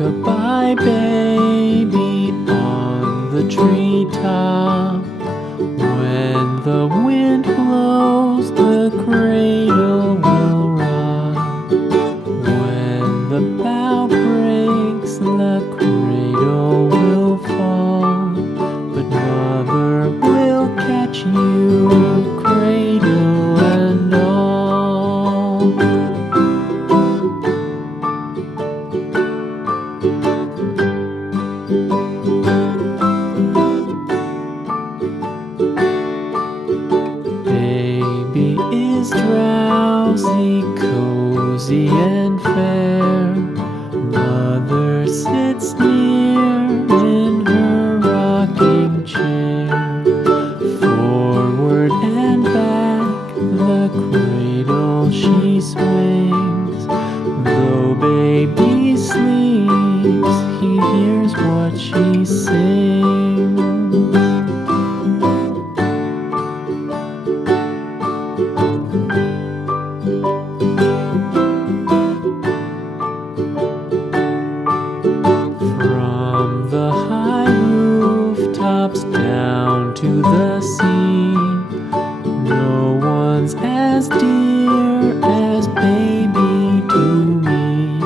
Rock-a-bye baby on the treetop. When the wind blows, the cradle will rock. When the bough breaks, the cradle will fall. But Mother will catch you, cradle and all. Baby is drowsy, cozy and fair. Mother sits near in her rocking chair. Forward and back, the cradle she swings. Though baby sleeps, he hears what she sings. From the high rooftops down to the sea, no one's as dear as baby to me.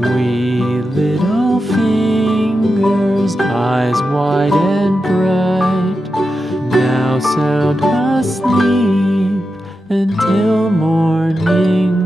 Wee little fingers, eyes wide and bright, now sound asleep until morning